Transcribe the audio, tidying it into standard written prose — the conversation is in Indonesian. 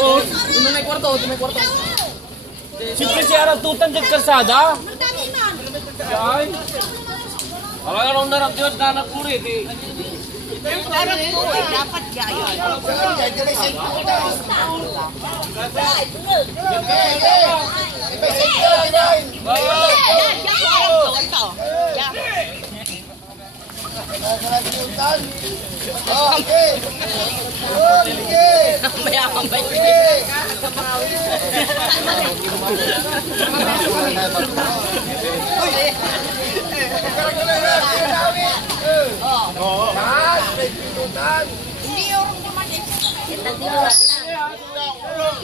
Oh, naik kwarto. Siyempre si Aratutan dyan karsada. Ay. Kalau yang ronda nak jod na kurit eh. Dapat gaya. Hindi orang